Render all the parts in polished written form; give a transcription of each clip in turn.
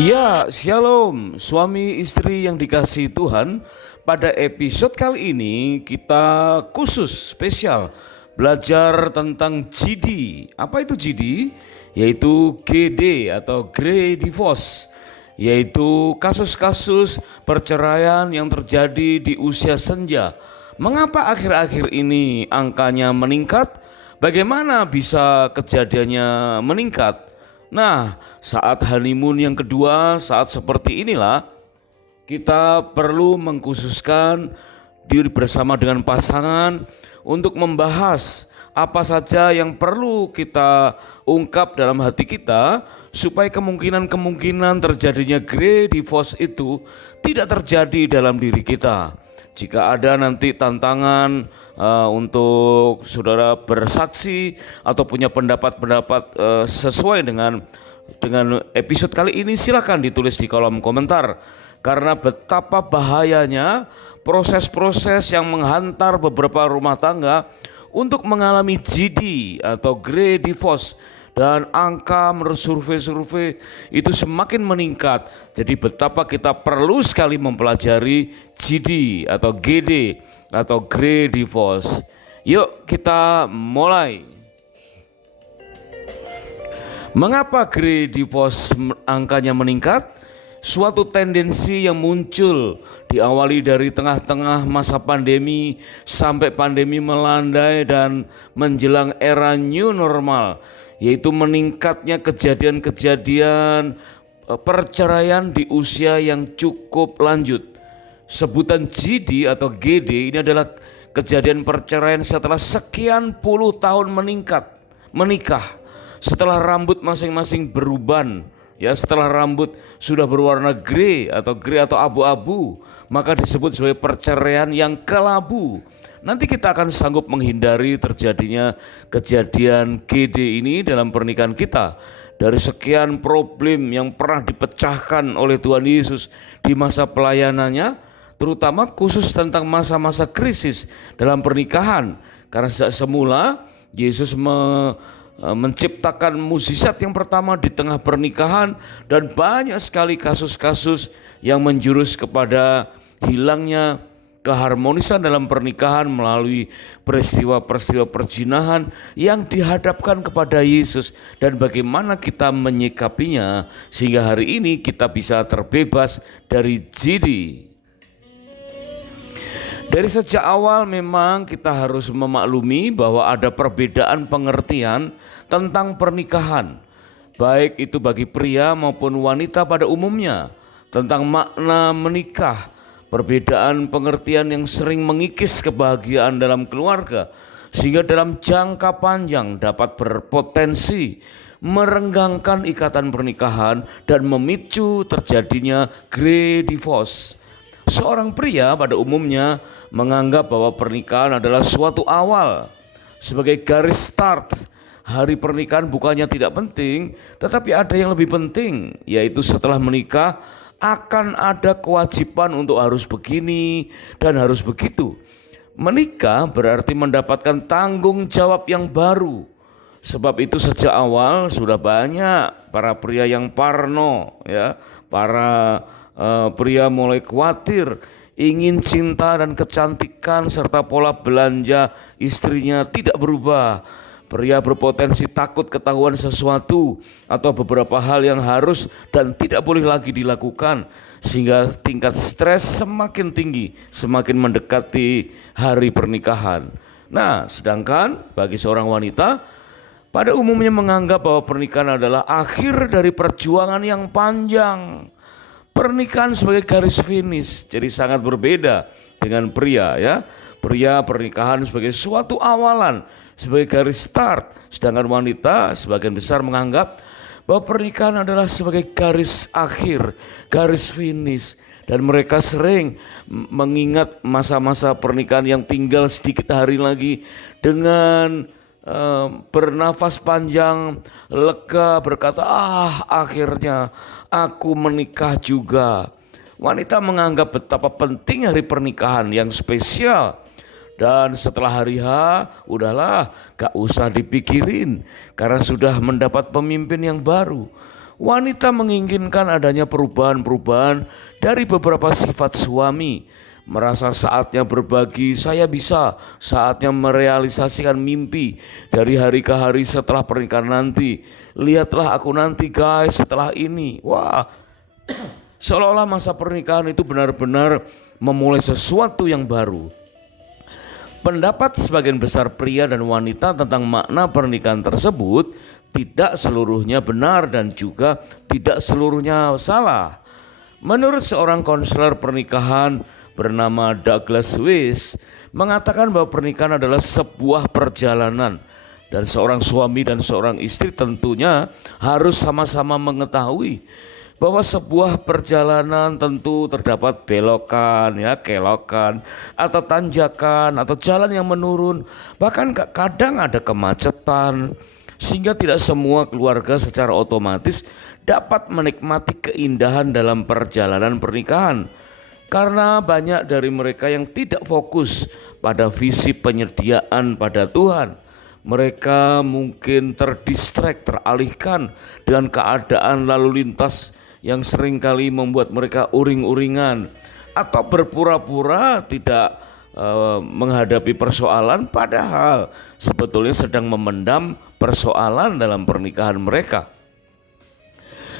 Ya, shalom suami istri yang dikasihi Tuhan. Pada episode kali ini kita khusus spesial belajar tentang GD. Apa itu GD? Yaitu GD atau Grey Divorce, yaitu kasus-kasus perceraian yang terjadi di usia senja. Mengapa akhir-akhir ini angkanya meningkat? Bagaimana bisa kejadiannya meningkat? Nah, saat honeymoon yang kedua, saat seperti inilah kita perlu mengkhususkan diri bersama dengan pasangan untuk membahas apa saja yang perlu kita ungkap dalam hati kita supaya kemungkinan-kemungkinan terjadinya grey divorce itu tidak terjadi dalam diri kita. Jika ada nanti tantangan untuk saudara bersaksi atau punya pendapat-pendapat sesuai dengan episode kali ini, silakan ditulis di kolom komentar. Karena betapa bahayanya proses-proses yang menghantar beberapa rumah tangga untuk mengalami GD atau Grey Divorce, dan angka menurut survei-survei itu semakin meningkat. Jadi betapa kita perlu sekali mempelajari GD atau GD atau Grey Divorce. Yuk kita mulai. Mengapa Grey Divorce angkanya meningkat? Suatu tendensi yang muncul diawali dari tengah-tengah masa pandemi sampai pandemi melandai dan menjelang era new normal, yaitu meningkatnya kejadian-kejadian perceraian di usia yang cukup lanjut. Sebutan GD atau GD ini adalah kejadian perceraian setelah sekian puluh tahun menikah, setelah rambut masing-masing beruban, ya, setelah rambut sudah berwarna grey atau abu-abu, maka disebut sebagai perceraian yang kelabu. Nanti kita akan sanggup menghindari terjadinya kejadian GD ini dalam pernikahan kita. Dari sekian problem yang pernah dipecahkan oleh Tuhan Yesus di masa pelayanannya, terutama khusus tentang masa-masa krisis dalam pernikahan. Karena semula Yesus menciptakan mukjizat yang pertama di tengah pernikahan, dan banyak sekali kasus-kasus yang menjurus kepada hilangnya keharmonisan dalam pernikahan melalui peristiwa-peristiwa perzinahan yang dihadapkan kepada Yesus, dan bagaimana kita menyikapinya sehingga hari ini kita bisa terbebas dari GD. Dari sejak awal memang kita harus memaklumi bahwa ada perbedaan pengertian tentang pernikahan, baik itu bagi pria maupun wanita pada umumnya, tentang makna menikah. Perbedaan pengertian yang sering mengikis kebahagiaan dalam keluarga, sehingga dalam jangka panjang dapat berpotensi merenggangkan ikatan pernikahan dan memicu terjadinya Grey Divorce. Seorang pria pada umumnya menganggap bahwa pernikahan adalah suatu awal, sebagai garis start. Hari pernikahan bukannya tidak penting, tetapi ada yang lebih penting, yaitu setelah menikah akan ada kewajiban untuk harus begini dan harus begitu. Menikah berarti mendapatkan tanggung jawab yang baru. Sebab itu sejak awal sudah banyak para pria yang parno, ya, para pria mulai khawatir, ingin cinta dan kecantikan serta pola belanja istrinya tidak berubah. Pria berpotensi takut ketahuan sesuatu atau beberapa hal yang harus dan tidak boleh lagi dilakukan, sehingga tingkat stres semakin tinggi semakin mendekati hari pernikahan. Nah, sedangkan bagi seorang wanita pada umumnya menganggap bahwa pernikahan adalah akhir dari perjuangan yang panjang. Pernikahan sebagai garis finish, jadi sangat berbeda dengan pria, ya. Pria pernikahan sebagai suatu awalan, sebagai garis start, sedangkan wanita sebagian besar menganggap bahwa pernikahan adalah sebagai garis akhir, garis finish, dan mereka sering mengingat masa-masa pernikahan yang tinggal sedikit hari lagi dengan bernafas panjang, lega, berkata, akhirnya aku menikah juga. Wanita menganggap betapa penting hari pernikahan yang spesial. Dan setelah hari H, udahlah, gak usah dipikirin karena sudah mendapat pemimpin yang baru. Wanita menginginkan adanya perubahan-perubahan dari beberapa sifat suami. Merasa saatnya berbagi, saya bisa saatnya merealisasikan mimpi dari hari ke hari setelah pernikahan nanti. Lihatlah aku nanti guys setelah ini. Wah, seolah-olah masa pernikahan itu benar-benar memulai sesuatu yang baru. Pendapat sebagian besar pria dan wanita tentang makna pernikahan tersebut tidak seluruhnya benar dan juga tidak seluruhnya salah. Menurut seorang konselor pernikahan bernama Douglas Weiss mengatakan bahwa pernikahan adalah sebuah perjalanan dan seorang suami dan seorang istri tentunya harus sama-sama mengetahui bahwa sebuah perjalanan tentu terdapat belokan, kelokan, atau tanjakan, atau jalan yang menurun, bahkan kadang ada kemacetan, sehingga tidak semua keluarga secara otomatis dapat menikmati keindahan dalam perjalanan pernikahan. Karena banyak dari mereka yang tidak fokus pada visi penyediaan pada Tuhan. Mereka mungkin teralihkan dengan keadaan lalu lintas yang seringkali membuat mereka uring-uringan atau berpura-pura tidak menghadapi persoalan padahal sebetulnya sedang memendam persoalan dalam pernikahan mereka.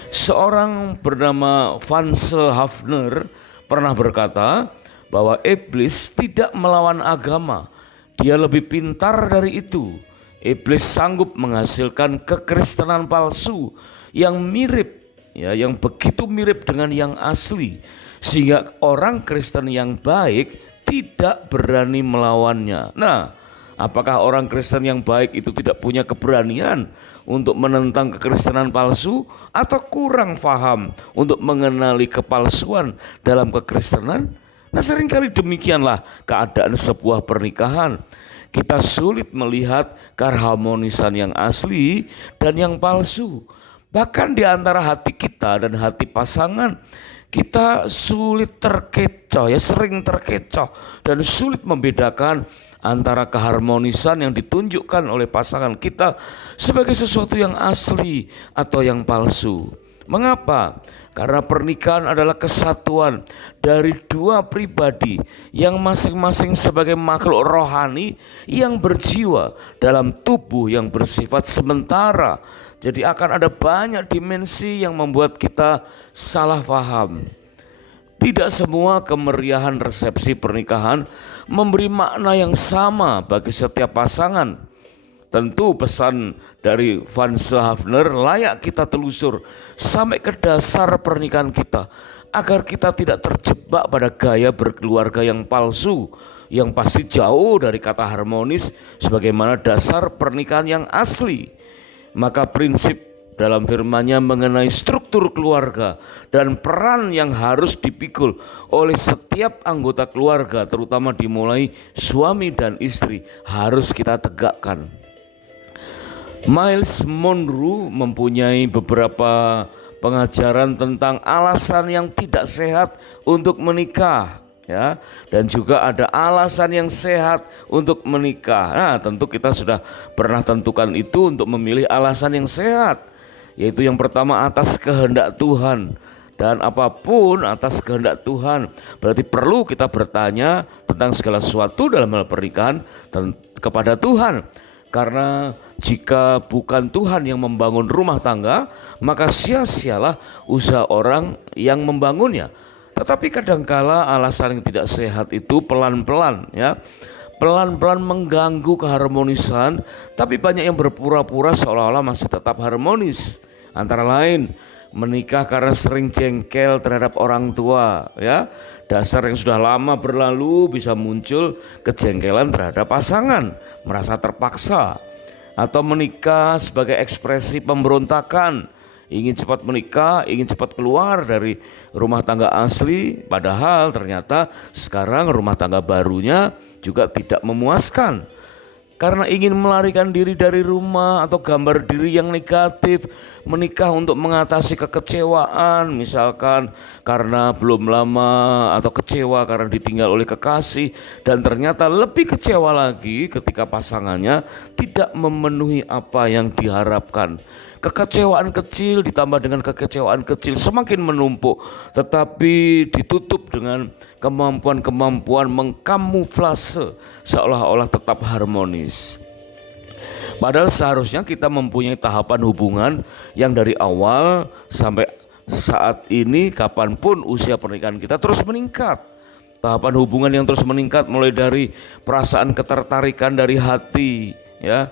Seorang bernama Vansel Hafner pernah berkata bahwa iblis tidak melawan agama, dia lebih pintar dari itu. Iblis sanggup menghasilkan kekristenan palsu yang mirip, yang begitu mirip dengan yang asli, sehingga orang Kristen yang baik tidak berani melawannya. Nah, apakah orang Kristen yang baik itu tidak punya keberanian untuk menentang kekristenan palsu atau kurang paham untuk mengenali kepalsuan dalam kekristenan? Nah, seringkali demikianlah keadaan sebuah pernikahan. Kita sulit melihat keharmonisan yang asli dan yang palsu. Bahkan di antara hati kita dan hati pasangan, kita sulit terkecoh, sering terkecoh dan sulit membedakan antara keharmonisan yang ditunjukkan oleh pasangan kita sebagai sesuatu yang asli atau yang palsu. Mengapa? Karena pernikahan adalah kesatuan dari dua pribadi yang masing-masing sebagai makhluk rohani yang berjiwa dalam tubuh yang bersifat sementara. Jadi akan ada banyak dimensi yang membuat kita salah paham. Tidak semua kemeriahan resepsi pernikahan memberi makna yang sama bagi setiap pasangan. Tentu pesan dari Vansel Hafner layak kita telusur sampai ke dasar pernikahan kita, agar kita tidak terjebak pada gaya berkeluarga yang palsu, yang pasti jauh dari kata harmonis sebagaimana dasar pernikahan yang asli. Maka prinsip dalam firman-Nya mengenai struktur keluarga dan peran yang harus dipikul oleh setiap anggota keluarga, terutama dimulai suami dan istri, harus kita tegakkan. Myles Munroe mempunyai beberapa pengajaran tentang alasan yang tidak sehat untuk menikah, dan juga ada alasan yang sehat untuk menikah. Nah, tentu kita sudah pernah tentukan itu untuk memilih alasan yang sehat, yaitu yang pertama atas kehendak Tuhan. Dan apapun atas kehendak Tuhan, berarti perlu kita bertanya tentang segala sesuatu dalam hal pernikahan kepada Tuhan. Karena jika bukan Tuhan yang membangun rumah tangga, maka sia-sialah usaha orang yang membangunnya. Tetapi kadangkala alasan yang tidak sehat itu pelan-pelan, pelan-pelan mengganggu keharmonisan, tapi banyak yang berpura-pura seolah-olah masih tetap harmonis. Antara lain menikah karena sering jengkel terhadap orang tua, Dasar yang sudah lama berlalu bisa muncul kejengkelan terhadap pasangan, merasa terpaksa. Atau menikah sebagai ekspresi pemberontakan, ingin cepat menikah, ingin cepat keluar dari rumah tangga asli, padahal ternyata sekarang rumah tangga barunya juga tidak memuaskan. Karena ingin melarikan diri dari rumah atau gambar diri yang negatif, menikah untuk mengatasi kekecewaan, misalkan karena belum lama, atau kecewa karena ditinggal oleh kekasih, dan ternyata lebih kecewa lagi ketika pasangannya tidak memenuhi apa yang diharapkan. Kekecewaan kecil ditambah dengan kekecewaan kecil semakin menumpuk, tetapi ditutup dengan kemampuan-kemampuan mengkamuflase seolah-olah tetap harmonis. Padahal seharusnya kita mempunyai tahapan hubungan yang dari awal sampai saat ini, kapanpun usia pernikahan kita terus meningkat. Tahapan hubungan yang terus meningkat mulai dari perasaan ketertarikan dari hati, ya,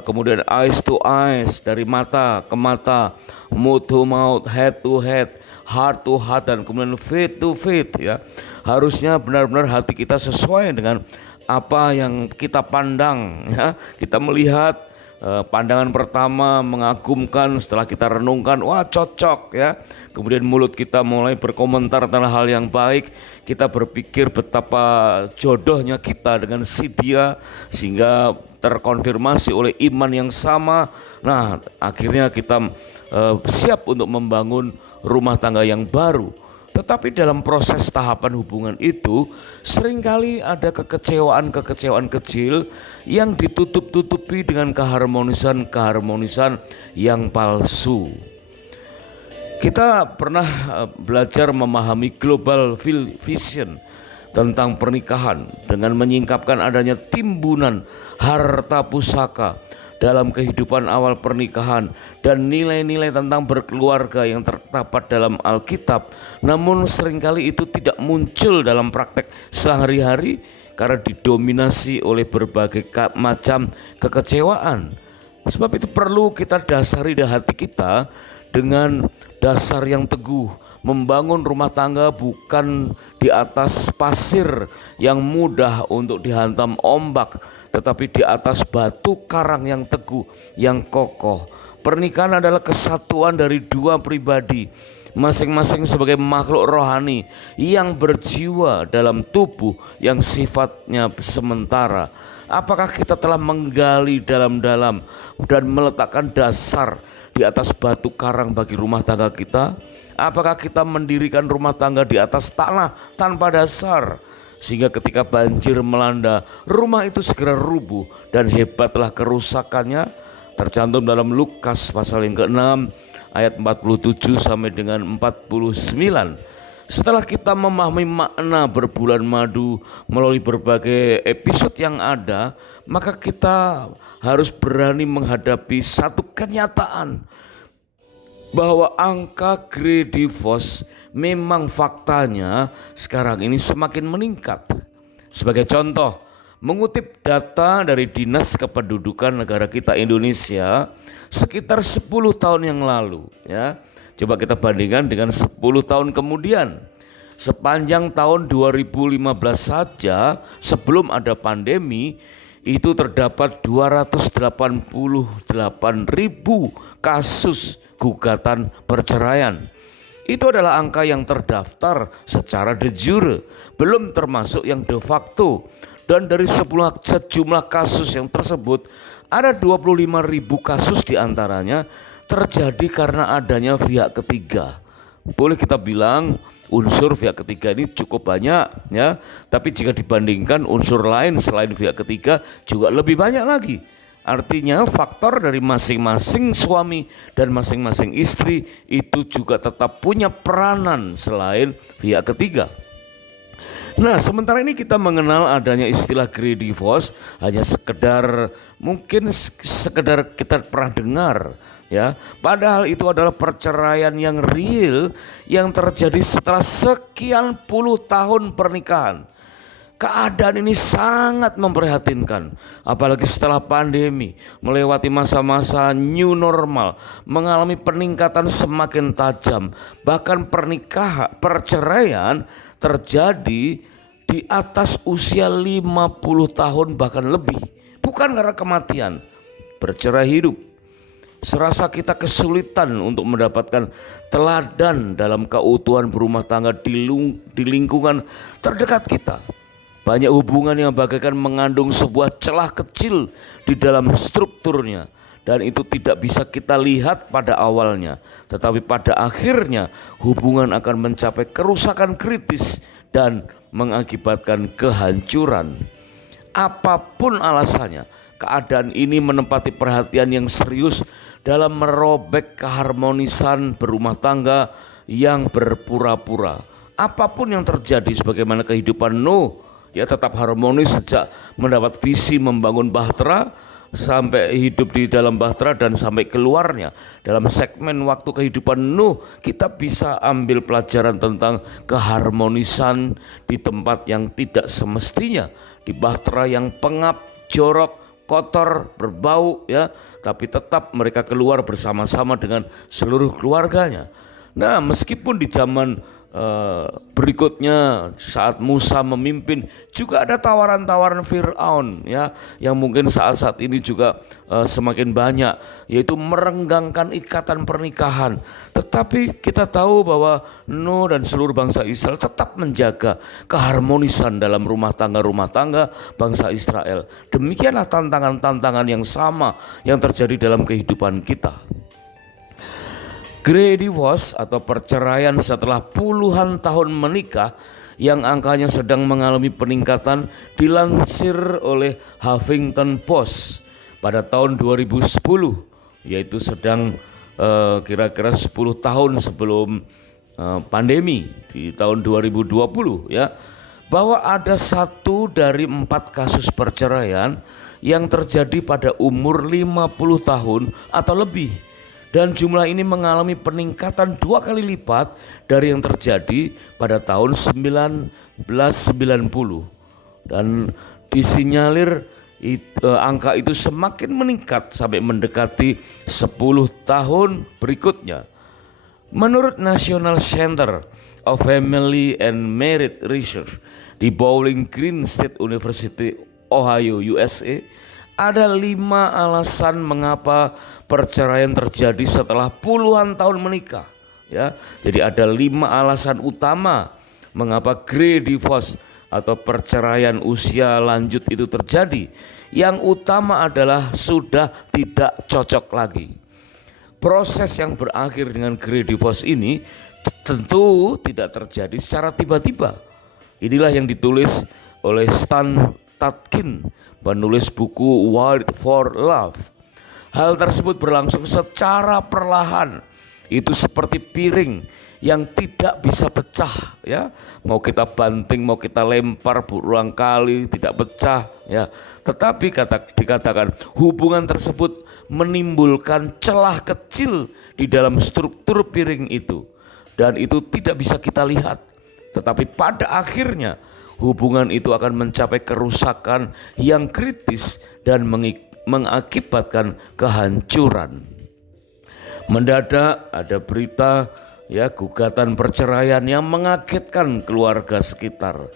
kemudian eyes to eyes, dari mata ke mata, mouth to mouth, head to head, heart to heart, dan kemudian faith to faith, ya. Harusnya benar-benar hati kita sesuai dengan apa yang kita pandang, ya. Kita melihat pandangan pertama mengagumkan, setelah kita renungkan, wah cocok, ya. Kemudian mulut kita mulai berkomentar tentang hal yang baik. Kita berpikir betapa jodohnya kita dengan si dia, sehingga terkonfirmasi oleh iman yang sama. Nah, akhirnya kita siap untuk membangun rumah tangga yang baru. Tetapi dalam proses tahapan hubungan itu seringkali ada kekecewaan kecil yang ditutup-tutupi dengan keharmonisan yang palsu. Kita pernah belajar memahami global vision tentang pernikahan dengan menyingkapkan adanya timbunan harta pusaka dalam kehidupan awal pernikahan dan nilai-nilai tentang berkeluarga yang terdapat dalam Alkitab, namun seringkali itu tidak muncul dalam praktek sehari-hari karena didominasi oleh berbagai macam kekecewaan. Sebab itu perlu kita dasari hati kita dengan dasar yang teguh. Membangun rumah tangga bukan di atas pasir yang mudah untuk dihantam ombak, tetapi di atas batu karang yang teguh, yang kokoh. Pernikahan adalah kesatuan dari dua pribadi, masing-masing sebagai makhluk rohani yang berjiwa dalam tubuh yang sifatnya sementara. Apakah kita telah menggali dalam-dalam dan meletakkan dasar di atas batu karang bagi rumah tangga kita? Apakah kita mendirikan rumah tangga di atas tanah tanpa dasar, sehingga ketika banjir melanda, rumah itu segera rubuh dan hebatlah kerusakannya? Tercantum dalam Lukas pasal yang ke-6 ayat 47 sampai dengan 49. Setelah kita memahami makna berbulan madu melalui berbagai episode yang ada, maka kita harus berani menghadapi satu kenyataan bahwa angka grey divorce memang faktanya sekarang ini semakin meningkat. Sebagai contoh, mengutip data dari Dinas Kependudukan negara kita Indonesia sekitar 10 tahun yang lalu, ya. Coba kita bandingkan dengan 10 tahun kemudian. Sepanjang tahun 2015 saja sebelum ada pandemi itu terdapat 288.000 kasus gugatan perceraian. Itu adalah angka yang terdaftar secara de jure, belum termasuk yang de facto. Dan dari sejumlah kasus yang tersebut, ada 25.000 kasus diantaranya terjadi karena adanya pihak ketiga. Boleh kita bilang unsur pihak ketiga ini cukup banyak, ya. Tapi jika dibandingkan unsur lain selain pihak ketiga juga lebih banyak lagi. Artinya faktor dari masing-masing suami dan masing-masing istri itu juga tetap punya peranan selain pihak ketiga. Nah, sementara ini kita mengenal adanya istilah grey divorce hanya sekedar kita pernah dengar, ya. Padahal itu adalah perceraian yang real yang terjadi setelah sekian puluh tahun pernikahan. Keadaan ini sangat memprihatinkan, apalagi setelah pandemi, melewati masa-masa new normal, mengalami peningkatan semakin tajam. Bahkan perceraian terjadi di atas usia 50 tahun bahkan lebih. Bukan karena kematian, bercerai hidup. Serasa kita kesulitan untuk mendapatkan teladan dalam keutuhan berumah tangga di lingkungan terdekat kita. Banyak hubungan yang bagaikan mengandung sebuah celah kecil di dalam strukturnya, dan itu tidak bisa kita lihat pada awalnya, tetapi pada akhirnya hubungan akan mencapai kerusakan kritis dan mengakibatkan kehancuran. Apapun alasannya, keadaan ini menempati perhatian yang serius dalam merobek keharmonisan berumah tangga yang berpura-pura. Apapun yang terjadi sebagaimana kehidupan Nuh, ya tetap harmonis sejak mendapat visi membangun bahtera sampai hidup di dalam bahtera dan sampai keluarnya. Dalam segmen waktu kehidupan Nuh, kita bisa ambil pelajaran tentang keharmonisan di tempat yang tidak semestinya, di bahtera yang pengap, jorok, kotor, berbau, ya, tapi tetap mereka keluar bersama-sama dengan seluruh keluarganya. Nah, meskipun di zaman berikutnya saat Musa memimpin juga ada tawaran-tawaran Firaun, ya, yang mungkin saat-saat ini juga semakin banyak, yaitu merenggangkan ikatan pernikahan. Tetapi kita tahu bahwa Nuh dan seluruh bangsa Israel tetap menjaga keharmonisan dalam rumah tangga bangsa Israel. Demikianlah tantangan-tantangan yang sama yang terjadi dalam kehidupan kita. Grey divorce atau perceraian setelah puluhan tahun menikah yang angkanya sedang mengalami peningkatan dilansir oleh Huffington Post pada tahun 2010, yaitu sedang kira-kira 10 tahun sebelum pandemi di tahun 2020, ya, bahwa ada 1 dari 4 kasus perceraian yang terjadi pada umur 50 tahun atau lebih. Dan jumlah ini mengalami peningkatan 2 kali lipat dari yang terjadi pada tahun 1990. Dan disinyalir angka itu semakin meningkat sampai mendekati 10 tahun berikutnya. Menurut National Center of Family and Marriage Research di Bowling Green State University, Ohio, USA, ada 5 alasan mengapa perceraian terjadi setelah puluhan tahun menikah, ya. Jadi ada 5 alasan utama mengapa grey divorce atau perceraian usia lanjut itu terjadi. Yang utama adalah sudah tidak cocok lagi. Proses yang berakhir dengan grey divorce ini tentu tidak terjadi secara tiba-tiba. Inilah yang ditulis oleh Stan Tatkin, penulis buku Wired for Love. Hal tersebut berlangsung secara perlahan. Itu seperti piring yang tidak bisa pecah, ya. Mau kita banting, mau kita lempar berulang kali tidak pecah, ya. Tetapi dikatakan hubungan tersebut menimbulkan celah kecil di dalam struktur piring itu, dan itu tidak bisa kita lihat. Tetapi pada akhirnya hubungan itu akan mencapai kerusakan yang kritis dan mengakibatkan kehancuran. Mendadak ada berita, ya, gugatan perceraian yang mengagetkan keluarga sekitar.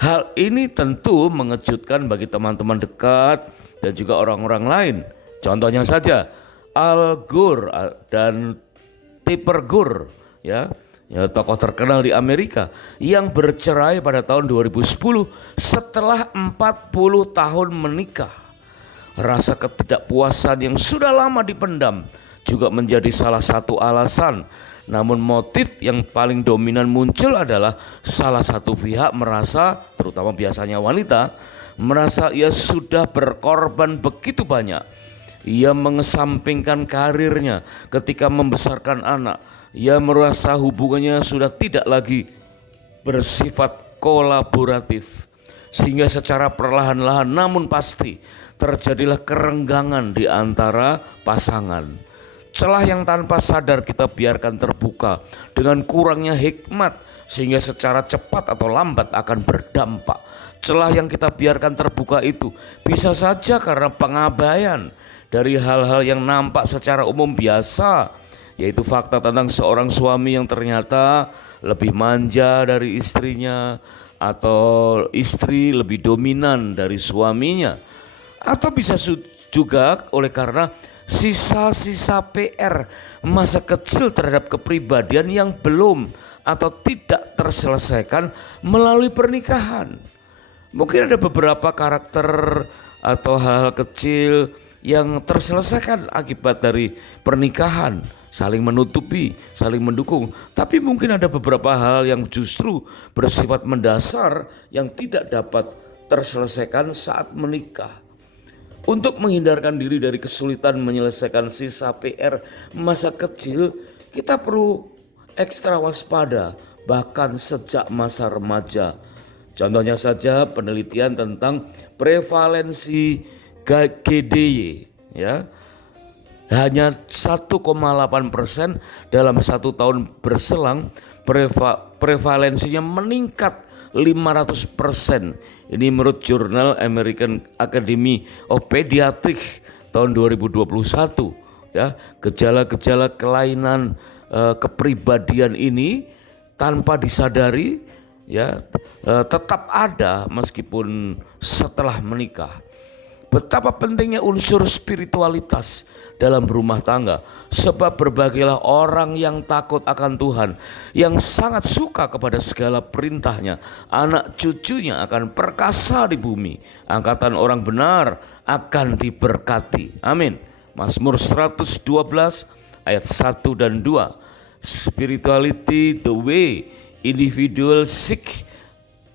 Hal ini tentu mengejutkan bagi teman-teman dekat dan juga orang-orang lain. Contohnya saja Al Gore dan Tipper Gore, ya, tokoh terkenal di Amerika yang bercerai pada tahun 2010 setelah 40 tahun menikah. Rasa ketidakpuasan yang sudah lama dipendam juga menjadi salah satu alasan. Namun motif yang paling dominan muncul adalah salah satu pihak merasa, terutama biasanya wanita, merasa ia sudah berkorban begitu banyak. Ia mengesampingkan karirnya ketika membesarkan anak. Ia merasa hubungannya sudah tidak lagi bersifat kolaboratif, sehingga secara perlahan-lahan namun pasti terjadilah kerenggangan di antara pasangan. Celah yang tanpa sadar kita biarkan terbuka dengan kurangnya hikmat, sehingga secara cepat atau lambat akan berdampak. Celah yang kita biarkan terbuka itu bisa saja karena pengabaian dari hal-hal yang nampak secara umum biasa, yaitu fakta tentang seorang suami yang ternyata lebih manja dari istrinya, atau istri lebih dominan dari suaminya, atau bisa juga oleh karena sisa-sisa PR masa kecil terhadap kepribadian yang belum atau tidak terselesaikan melalui pernikahan. Mungkin ada beberapa karakter atau hal-hal kecil yang terselesaikan akibat dari pernikahan, saling menutupi, saling mendukung. Tapi mungkin ada beberapa hal yang justru bersifat mendasar yang tidak dapat terselesaikan saat menikah. Untuk menghindarkan diri dari kesulitan menyelesaikan sisa PR masa kecil, kita perlu ekstra waspada bahkan sejak masa remaja. Contohnya saja penelitian tentang prevalensi GDY, ya. Hanya 1,8% dalam 1 tahun berselang prevalensinya meningkat 500%. Ini menurut jurnal American Academy of Pediatrics tahun 2021. Ya, gejala-gejala kelainan kepribadian ini tanpa disadari ya tetap ada meskipun setelah menikah. Betapa pentingnya unsur spiritualitas dalam berumah tangga, sebab berbagailah orang yang takut akan Tuhan, yang sangat suka kepada segala perintahnya. Anak cucunya akan perkasa di bumi, angkatan orang benar akan diberkati. Amin. Mazmur 112 ayat 1 dan 2. Spirituality the way individual seek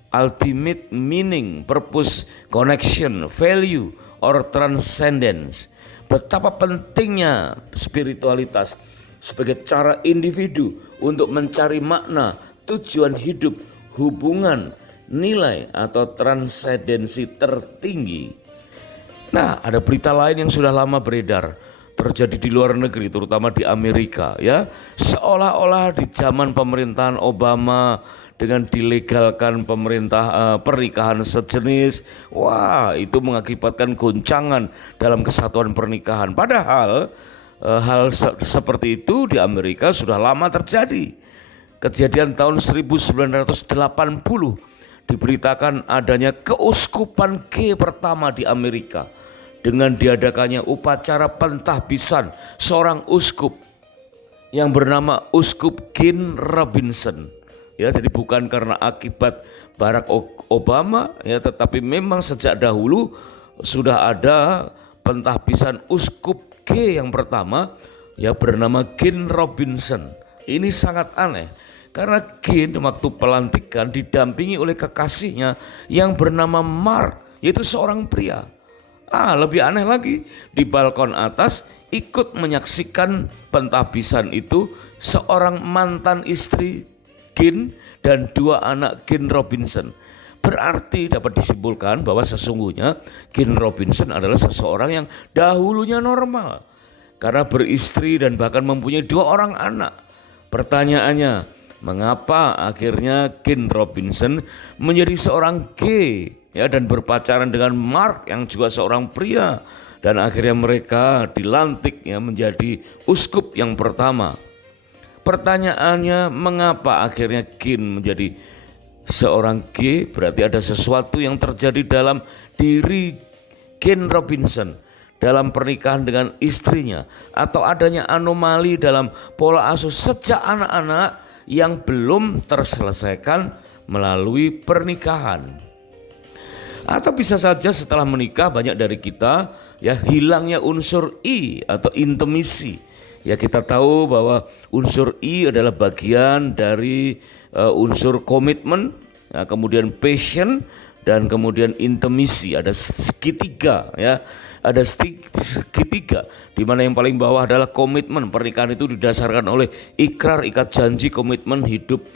ultimate meaning, purpose, connection, value, or transcendence. Betapa pentingnya spiritualitas sebagai cara individu untuk mencari makna, tujuan hidup, hubungan, nilai atau transendensi tertinggi. Nah, ada berita lain yang sudah lama beredar terjadi di luar negeri, terutama di Amerika, ya. Seolah-olah di zaman pemerintahan Obama dengan dilegalkan pernikahan sejenis, wah itu mengakibatkan goncangan dalam kesatuan pernikahan. Padahal hal seperti itu di Amerika sudah lama terjadi. Kejadian tahun 1980 diberitakan adanya keuskupan G pertama di Amerika dengan diadakannya upacara pentahbisan seorang uskup yang bernama Uskup Gene Robinson. Ya, jadi bukan karena akibat Barack Obama, ya, tetapi memang sejak dahulu sudah ada pentahbisan uskup G yang pertama, ya, bernama Gene Robinson. Ini sangat aneh karena Gene waktu pelantikan didampingi oleh kekasihnya yang bernama Mark, yaitu seorang pria. Lebih aneh lagi, di balkon atas ikut menyaksikan pentahbisan itu seorang mantan istri Gene dan 2 anak Gene Robinson. Berarti dapat disimpulkan bahwa sesungguhnya Gene Robinson adalah seseorang yang dahulunya normal karena beristri dan bahkan mempunyai 2 orang anak. Pertanyaannya, mengapa akhirnya Gene Robinson menjadi seorang gay, ya, dan berpacaran dengan Mark yang juga seorang pria, dan akhirnya mereka dilantik, ya, menjadi uskup yang pertama. Pertanyaannya, mengapa akhirnya Gene menjadi seorang gay? Berarti ada sesuatu yang terjadi dalam diri Gene Robinson dalam pernikahan dengan istrinya, atau adanya anomali dalam pola asuh sejak anak-anak yang belum terselesaikan melalui pernikahan. Atau bisa saja setelah menikah banyak dari kita, ya, hilangnya unsur I atau intimisi. Ya, kita tahu bahwa unsur I adalah bagian dari unsur komitmen, ya, kemudian passion, dan kemudian intimisi. Ada segitiga, ya, ada segitiga di mana yang paling bawah adalah komitmen. Pernikahan itu didasarkan oleh ikrar, ikat janji, komitmen hidup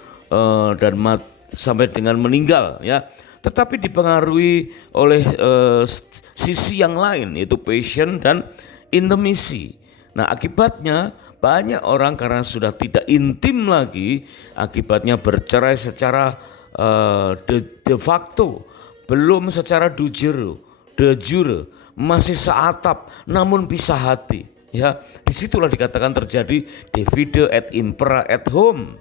dan sampai dengan meninggal, ya. Tetapi dipengaruhi oleh sisi yang lain, yaitu passion dan intimisi. Nah, akibatnya banyak orang karena sudah tidak intim lagi, akibatnya bercerai secara de facto, belum secara de jure, masih seatap namun pisah hati. Ya, disitulah dikatakan terjadi divide et impera et home.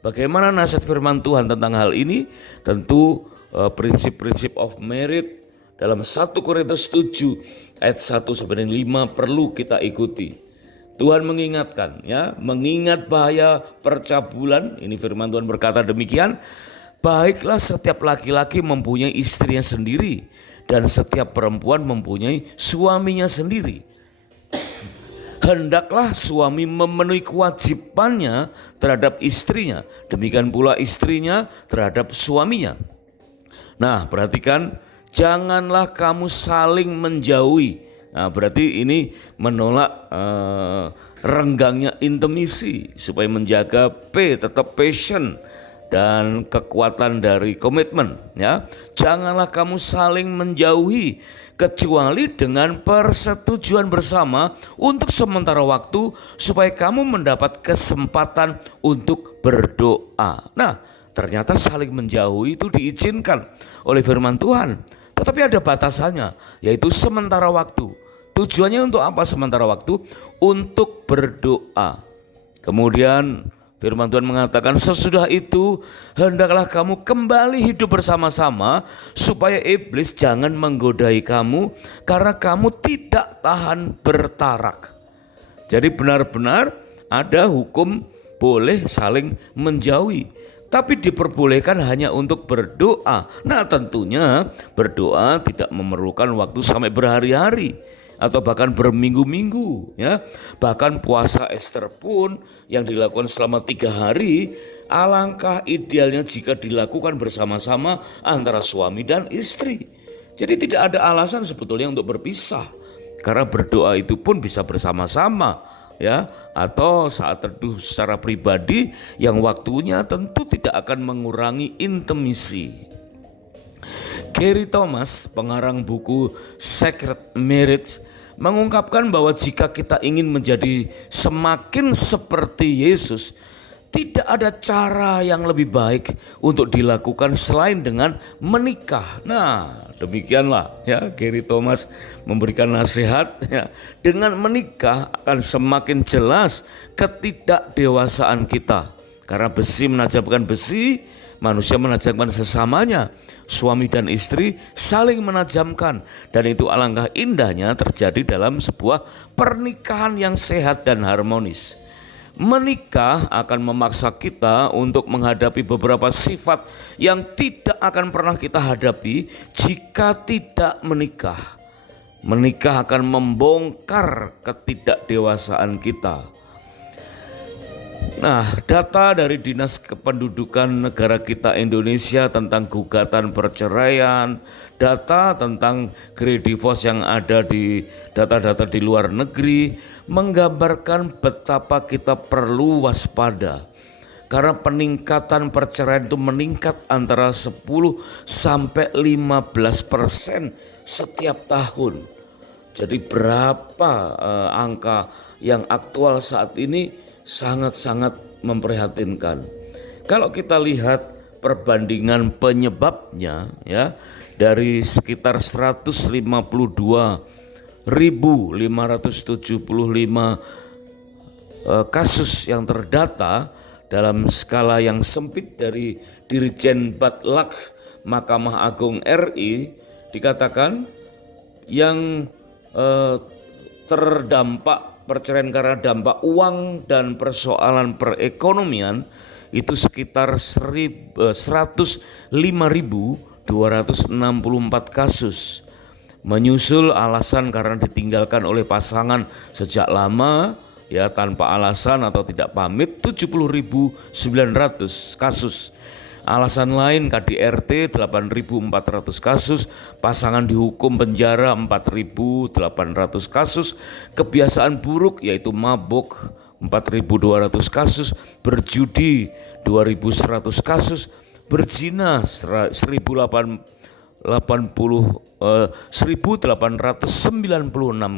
Bagaimana nasihat firman Tuhan tentang hal ini? Tentu prinsip-prinsip of merit dalam 1 Korintus 7 ayat 1-5 perlu kita ikuti. Tuhan mengingatkan, ya, mengingat bahaya percabulan. Ini firman Tuhan berkata demikian, baiklah setiap laki-laki mempunyai istrinya sendiri dan setiap perempuan mempunyai suaminya sendiri. Hendaklah suami memenuhi kewajibannya terhadap istrinya, demikian pula istrinya terhadap suaminya. Nah, perhatikan, janganlah kamu saling menjauhi. Nah, berarti ini menolak renggangnya intimisi supaya menjaga tetap passion dan kekuatan dari komitmen, ya. Janganlah kamu saling menjauhi kecuali dengan persetujuan bersama untuk sementara waktu supaya kamu mendapat kesempatan untuk berdoa. Nah, ternyata saling menjauhi itu diizinkan oleh firman Tuhan, tetapi ada batasannya, yaitu sementara waktu. Tujuannya untuk apa sementara waktu? Untuk berdoa. Kemudian firman Tuhan mengatakan, sesudah itu hendaklah kamu kembali hidup bersama-sama supaya iblis jangan menggodai kamu karena kamu tidak tahan bertarak. Jadi benar-benar ada hukum boleh saling menjauhi, tapi diperbolehkan hanya untuk berdoa. Nah, tentunya berdoa tidak memerlukan waktu sampai berhari-hari atau bahkan berminggu-minggu, ya. Bahkan puasa Ester pun yang dilakukan selama 3 hari, alangkah idealnya jika dilakukan bersama-sama antara suami dan istri. Jadi tidak ada alasan sebetulnya untuk berpisah, karena berdoa itu pun bisa bersama-sama, ya, atau saat teduh secara pribadi yang waktunya tentu tidak akan mengurangi intimisi. Gary Thomas, pengarang buku Sacred Marriage, mengungkapkan bahwa jika kita ingin menjadi semakin seperti Yesus, tidak ada cara yang lebih baik untuk dilakukan selain dengan menikah. Nah, demikianlah, ya, Gary Thomas memberikan nasihat, ya, dengan menikah akan semakin jelas ketidakdewasaan kita. Karena besi menajamkan besi, manusia menajamkan sesamanya. Suami dan istri saling menajamkan, dan itu alangkah indahnya terjadi dalam sebuah pernikahan yang sehat dan harmonis. Menikah akan memaksa kita untuk menghadapi beberapa sifat yang tidak akan pernah kita hadapi jika tidak menikah. Menikah akan membongkar ketidakdewasaan kita. Nah, data dari Dinas Kependudukan negara kita Indonesia tentang gugatan perceraian, data tentang Kredivoce yang ada di data-data di luar negeri menggambarkan betapa kita perlu waspada. Karena peningkatan perceraian itu meningkat antara 10 sampai 15% setiap tahun. Jadi berapa angka yang aktual saat ini sangat-sangat memprihatinkan. Kalau kita lihat perbandingan penyebabnya, ya, dari sekitar 152.575 kasus yang terdata dalam skala yang sempit dari Dirjen Batlak Mahkamah Agung RI, dikatakan yang terdampak perceraian karena dampak uang dan persoalan perekonomian itu sekitar 105.264 kasus. Menyusul alasan karena ditinggalkan oleh pasangan sejak lama, ya, tanpa alasan atau tidak pamit 70.900 kasus. Alasan lain KDRT 8.400 kasus, pasangan dihukum penjara 4.800 kasus, kebiasaan buruk yaitu mabuk 4.200 kasus, berjudi 2.100 kasus, berzina 1.896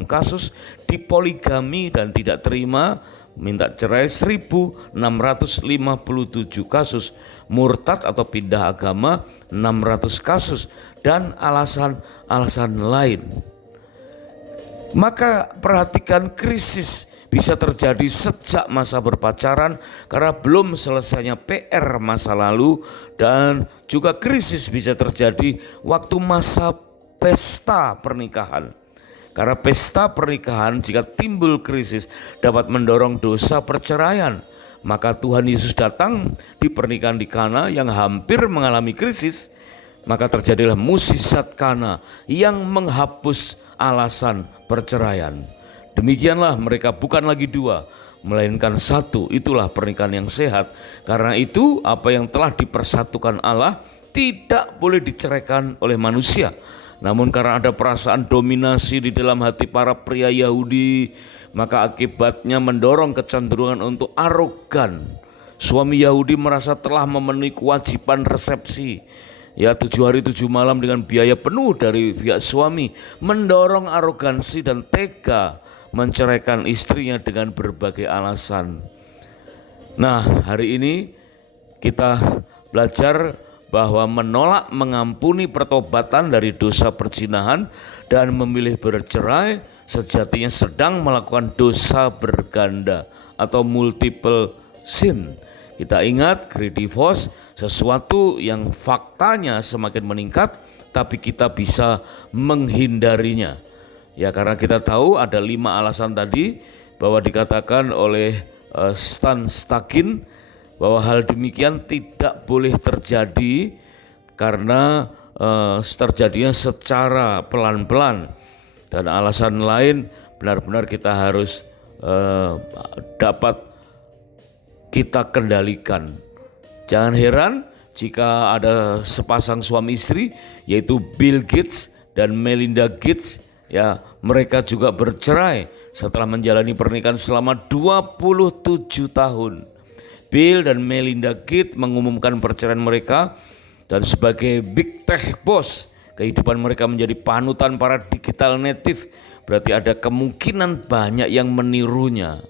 kasus, dipoligami dan tidak terima minta cerai 1.657 kasus, murtad atau pindah agama 600 kasus, dan alasan-alasan lain. Maka perhatikan, krisis bisa terjadi sejak masa berpacaran karena belum selesainya PR masa lalu, dan juga krisis bisa terjadi waktu masa pesta pernikahan. Karena pesta pernikahan jika timbul krisis dapat mendorong dosa perceraian. Maka Tuhan Yesus datang di pernikahan di Kana yang hampir mengalami krisis. Maka terjadilah mukjizat Kana yang menghapus alasan perceraian. Demikianlah mereka bukan lagi dua, melainkan satu. Itulah pernikahan yang sehat. Karena itu apa yang telah dipersatukan Allah tidak boleh diceraikan oleh manusia. Namun karena ada perasaan dominasi di dalam hati para pria Yahudi, maka akibatnya mendorong kecenderungan untuk arogan. Suami Yahudi merasa telah memenuhi kewajiban resepsi, ya 7 hari 7 malam dengan biaya penuh dari pihak suami, mendorong arogansi dan tega menceraikan istrinya dengan berbagai alasan. Nah, hari ini kita belajar bahwa menolak mengampuni pertobatan dari dosa perzinahan dan memilih bercerai sejatinya sedang melakukan dosa berganda atau multiple sin. Kita ingat great divorce sesuatu yang faktanya semakin meningkat, tapi kita bisa menghindarinya. Ya, karena kita tahu ada 5 alasan tadi bahwa dikatakan oleh Stan Stakin bahwa hal demikian tidak boleh terjadi karena terjadinya secara pelan-pelan, dan alasan lain benar-benar kita harus dapat kita kendalikan. Jangan heran jika ada sepasang suami istri yaitu Bill Gates dan Melinda Gates, ya, mereka juga bercerai setelah menjalani pernikahan selama 27 tahun. Bill dan Melinda Gates mengumumkan perceraian mereka, dan sebagai big tech boss, kehidupan mereka menjadi panutan para digital native. Berarti ada kemungkinan banyak yang menirunya.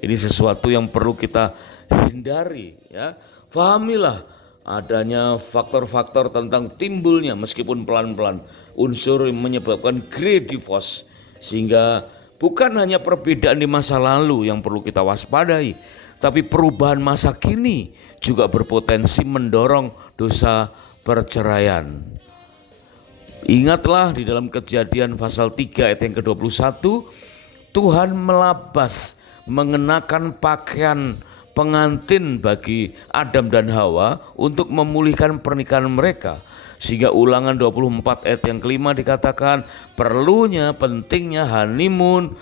Ini sesuatu yang perlu kita hindari, ya. Fahamilah adanya faktor-faktor tentang timbulnya meskipun pelan-pelan unsur yang menyebabkan great divorce, sehingga bukan hanya perbedaan di masa lalu yang perlu kita waspadai, tapi perubahan masa kini juga berpotensi mendorong dosa perceraian. Ingatlah di dalam Kejadian pasal 3 ayat yang ke-21, Tuhan melabas mengenakan pakaian pengantin bagi Adam dan Hawa untuk memulihkan pernikahan mereka. Sehingga Ulangan 24 ayat yang kelima dikatakan perlunya, pentingnya honeymoon,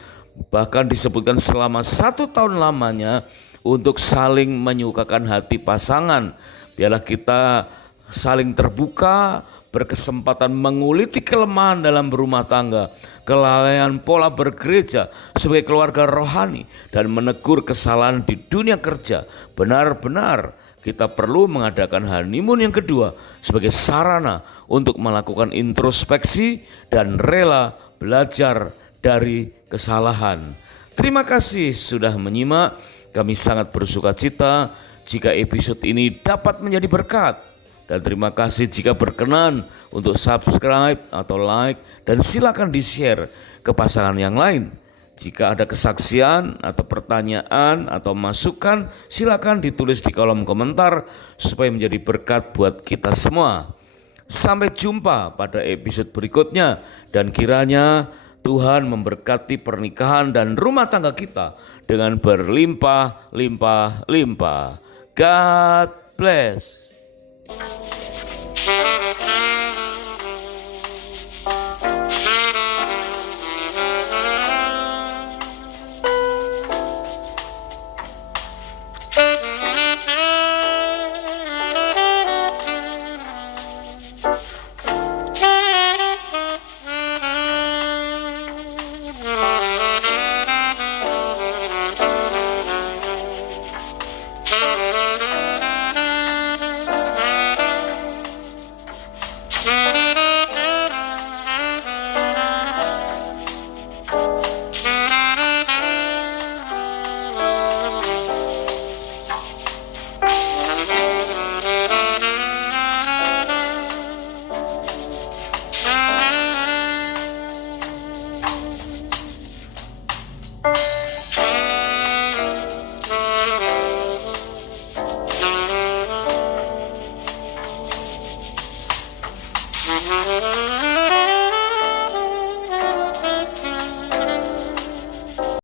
bahkan disebutkan selama 1 tahun lamanya untuk saling menyukakan hati pasangan. Biarlah kita saling terbuka, berkesempatan menguliti kelemahan dalam berumah tangga, kelalaian pola bergereja sebagai keluarga rohani, dan menegur kesalahan di dunia kerja. Benar-benar kita perlu mengadakan honeymoon yang kedua sebagai sarana untuk melakukan introspeksi dan rela belajar dari kesalahan. Terima kasih sudah menyimak. Kami sangat bersuka cita jika episode ini dapat menjadi berkat. Dan terima kasih jika berkenan untuk subscribe atau like, dan silakan di-share ke pasangan yang lain. Jika ada kesaksian atau pertanyaan atau masukan, silakan ditulis di kolom komentar supaya menjadi berkat buat kita semua. Sampai jumpa pada episode berikutnya, dan kiranya Tuhan memberkati pernikahan dan rumah tangga kita dengan berlimpah-limpah-limpah. God bless.